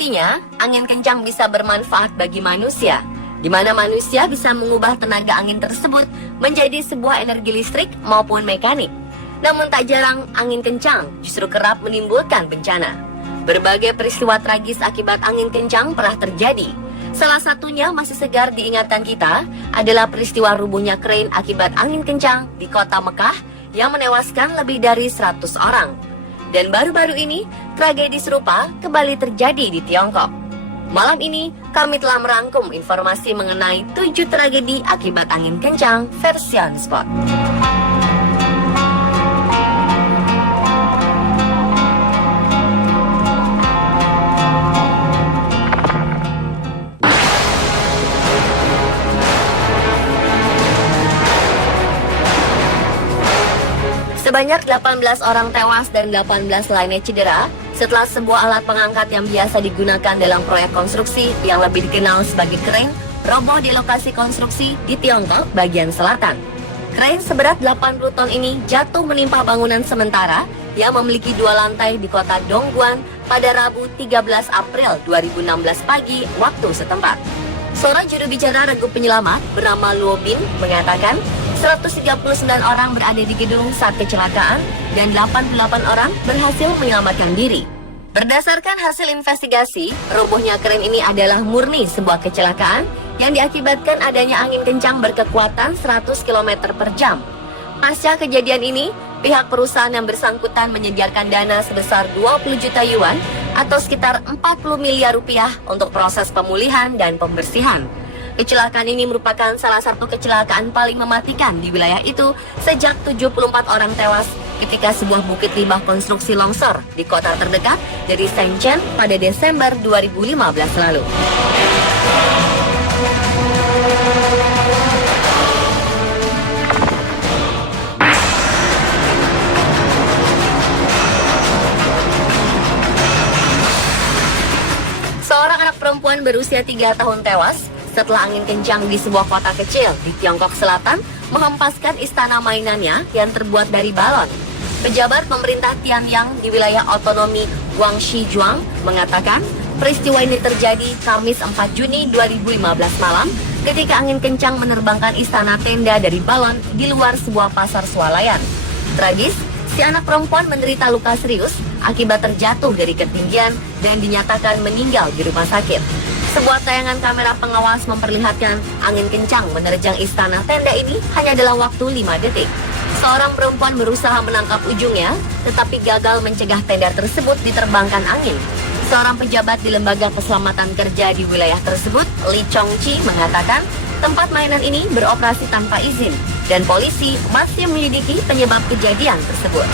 Sejatinya, angin kencang bisa bermanfaat bagi manusia, di mana manusia bisa mengubah tenaga angin tersebut menjadi sebuah energi listrik maupun mekanik. Namun tak jarang, angin kencang justru kerap menimbulkan bencana. Berbagai peristiwa tragis akibat angin kencang pernah terjadi. Salah satunya masih segar diingatan kita adalah peristiwa rubuhnya krain akibat angin kencang di kota Mekah yang menewaskan lebih dari 100 orang. Dan baru-baru ini, tragedi serupa kembali terjadi di Tiongkok. Malam ini, kami telah merangkum informasi mengenai 7 tragedi akibat angin kencang versi On Spot. Sebanyak 18 orang tewas dan 18 lainnya cedera setelah sebuah alat pengangkat yang biasa digunakan dalam proyek konstruksi yang lebih dikenal sebagai krain roboh di lokasi konstruksi di Tiongkok bagian selatan. Krain seberat 80 ton ini jatuh menimpa bangunan sementara yang memiliki 2 lantai di kota Dongguan pada Rabu 13 April 2016 pagi waktu setempat. Seorang juru bicara regu penyelamat bernama Luo Bin mengatakan 139 orang berada di gedung saat kecelakaan dan 88 orang berhasil menyelamatkan diri. Berdasarkan hasil investigasi, robohnya krain ini adalah murni sebuah kecelakaan yang diakibatkan adanya angin kencang berkekuatan 100 km per jam. Pasca kejadian ini, pihak perusahaan yang bersangkutan menyediakan dana sebesar 20 juta yuan atau sekitar 40 miliar rupiah untuk proses pemulihan dan pembersihan. Kecelakaan ini merupakan salah satu kecelakaan paling mematikan di wilayah itu sejak 74 orang tewas ketika sebuah bukit limbah konstruksi longsor di kota terdekat dari Shenzhen pada Desember 2015 lalu. Seorang anak perempuan berusia 3 tahun tewas setelah angin kencang di sebuah kota kecil di Tiongkok Selatan menghempaskan istana mainannya yang terbuat dari balon. Pejabat pemerintah Tianyang di wilayah otonomi Guangxi Zhuang mengatakan peristiwa ini terjadi Kamis 4 Juni 2015 malam ketika angin kencang menerbangkan istana tenda dari balon di luar sebuah pasar swalayan. Tragis, si anak perempuan menderita luka serius akibat terjatuh dari ketinggian dan dinyatakan meninggal di rumah sakit. Sebuah tayangan kamera pengawas memperlihatkan angin kencang menerjang istana tenda ini hanya dalam waktu 5 detik. Seorang perempuan berusaha menangkap ujungnya, tetapi gagal mencegah tenda tersebut diterbangkan angin. Seorang pejabat di lembaga keselamatan kerja di wilayah tersebut, Li Chongqi, mengatakan tempat mainan ini beroperasi tanpa izin dan polisi masih menyelidiki penyebab kejadian tersebut.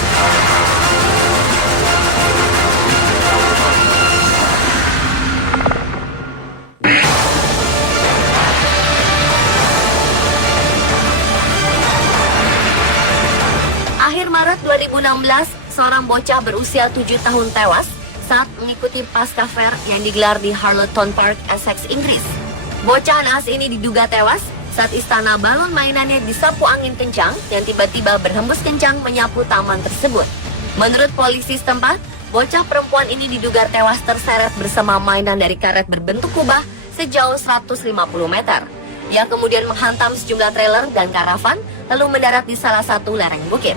Akhir Maret 2016, seorang bocah berusia 7 tahun tewas saat mengikuti pasca fair yang digelar di Harleton Park, Essex, Inggris. Bocah naas ini diduga tewas saat istana balon mainannya disapu angin kencang yang tiba-tiba berhembus kencang menyapu taman tersebut. Menurut polisi setempat, bocah perempuan ini diduga tewas terseret bersama mainan dari karet berbentuk kubah sejauh 150 meter. Ia kemudian menghantam sejumlah trailer dan karavan lalu mendarat di salah satu lereng bukit.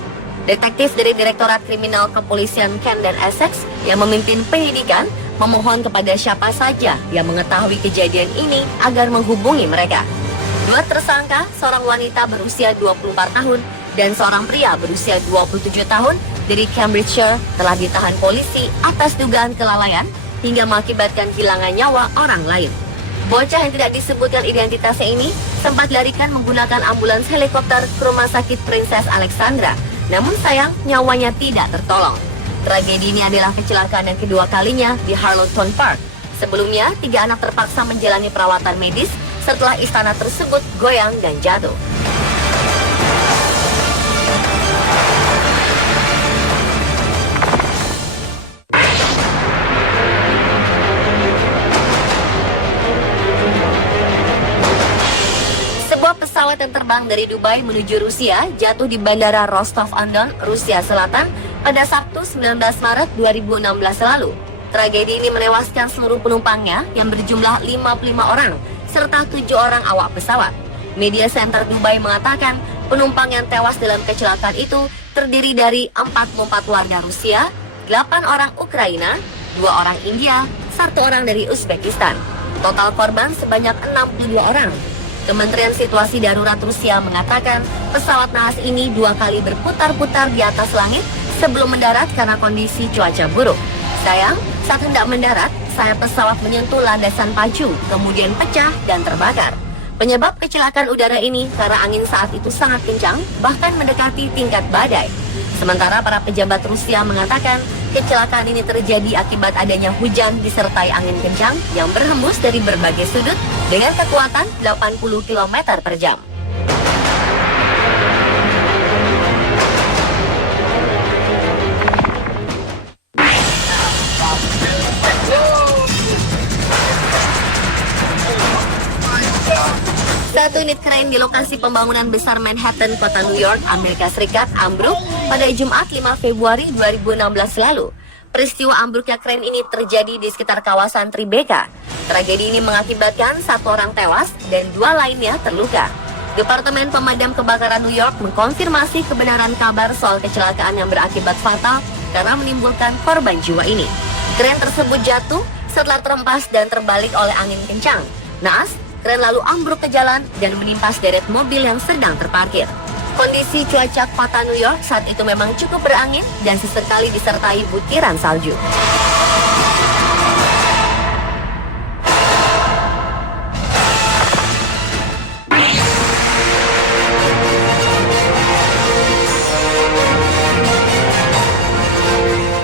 Detektif dari Direktorat Kriminal Kepolisian Kent dan Essex yang memimpin penyidikan memohon kepada siapa saja yang mengetahui kejadian ini agar menghubungi mereka. 2 tersangka, seorang wanita berusia 24 tahun dan seorang pria berusia 27 tahun dari Cambridgeshire telah ditahan polisi atas dugaan kelalaian hingga mengakibatkan kehilangan nyawa orang lain. Bocah yang tidak disebutkan identitasnya ini sempat dilarikan menggunakan ambulans helikopter ke Rumah Sakit Princess Alexandra. Namun sayang, nyawanya tidak tertolong. Tragedi ini adalah kecelakaan yang kedua kalinya di Harleton Park. Sebelumnya, 3 anak terpaksa menjalani perawatan medis setelah istana tersebut goyang dan jatuh. Pesawat yang terbang dari Dubai menuju Rusia jatuh di Bandara Rostov-on-Don, Rusia Selatan pada Sabtu 19 Maret 2016 lalu. Tragedi ini menewaskan seluruh penumpangnya yang berjumlah 55 orang, serta 7 orang awak pesawat. Media Center Dubai mengatakan penumpang yang tewas dalam kecelakaan itu terdiri dari 44 warga Rusia, 8 orang Ukraina, 2 orang India, 1 orang dari Uzbekistan. Total korban sebanyak 62 orang. Kementerian Situasi Darurat Rusia mengatakan pesawat naas ini 2 kali berputar-putar di atas langit sebelum mendarat karena kondisi cuaca buruk. Sayang, saat hendak mendarat, sayap pesawat menyentuh landasan pacu, kemudian pecah dan terbakar. Penyebab kecelakaan udara ini karena angin saat itu sangat kencang, bahkan mendekati tingkat badai. Sementara para pejabat Rusia mengatakan kecelakaan ini terjadi akibat adanya hujan disertai angin kencang yang berhembus dari berbagai sudut dengan kekuatan 80 km per jam. Satu unit krain di lokasi pembangunan besar Manhattan, kota New York, Amerika Serikat, ambruk pada Jumat 5 Februari 2016 lalu. Peristiwa ambruknya krain ini terjadi di sekitar kawasan Tribeca. Tragedi ini mengakibatkan 1 orang tewas dan 2 lainnya terluka. Departemen Pemadam Kebakaran New York mengkonfirmasi kebenaran kabar soal kecelakaan yang berakibat fatal karena menimbulkan korban jiwa ini. Krain tersebut jatuh setelah terhempas dan terbalik oleh angin kencang. Naas, kren lalu ambruk ke jalan dan menimpa sederet mobil yang sedang terparkir. Kondisi cuaca kota New York saat itu memang cukup berangin dan sesekali disertai butiran salju.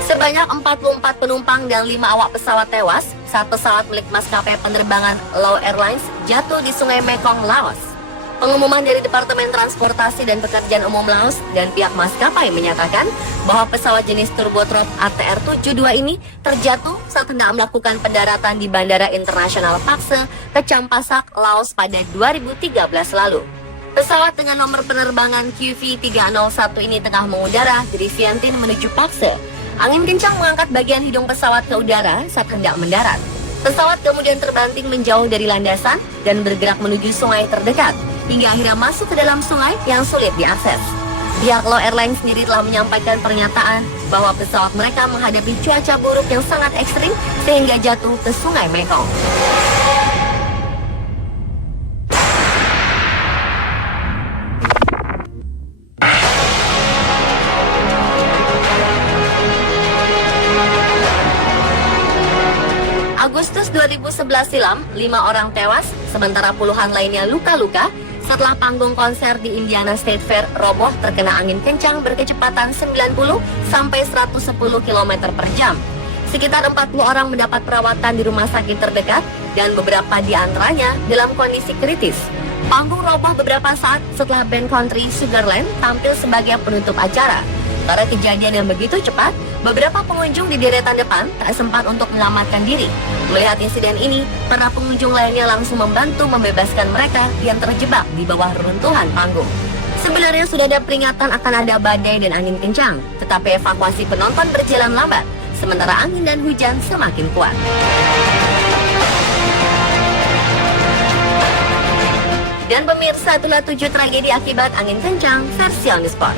Sebanyak 44 penumpang dan 5 awak pesawat tewas saat pesawat milik maskapai penerbangan Lao Airlines jatuh di Sungai Mekong, Laos. Pengumuman dari Departemen Transportasi dan Pekerjaan Umum Laos dan pihak maskapai menyatakan bahwa pesawat jenis turboprop ATR-72 ini terjatuh saat hendak melakukan pendaratan di Bandara Internasional Pakse ke Champasak, Laos pada 2013 lalu. Pesawat dengan nomor penerbangan QV301 ini tengah mengudara dari Vientiane menuju Pakse. Angin kencang mengangkat bagian hidung pesawat ke udara saat hendak mendarat. Pesawat kemudian terbanting menjauh dari landasan dan bergerak menuju sungai terdekat, hingga akhirnya masuk ke dalam sungai yang sulit diakses. Pihak Lao Airlines sendiri telah menyampaikan pernyataan bahwa pesawat mereka menghadapi cuaca buruk yang sangat ekstrim sehingga jatuh ke Sungai Mekong. Agustus 2011 silam, 5 orang tewas, sementara puluhan lainnya luka-luka setelah panggung konser di Indiana State Fair roboh terkena angin kencang berkecepatan 90 sampai 110 km per jam. Sekitar 40 orang mendapat perawatan di rumah sakit terdekat dan beberapa di antaranya dalam kondisi kritis. Panggung roboh beberapa saat setelah band country Sugarland tampil sebagai penutup acara. Karena kejadian yang begitu cepat, beberapa pengunjung di deretan depan tak sempat untuk menyelamatkan diri. Melihat insiden ini, para pengunjung lainnya langsung membantu membebaskan mereka yang terjebak di bawah reruntuhan panggung. Sebenarnya sudah ada peringatan akan ada badai dan angin kencang, tetapi evakuasi penonton berjalan lambat, sementara angin dan hujan semakin kuat. Dan pemirsa, itulah 7 tragedi akibat angin kencang versi On The Spot.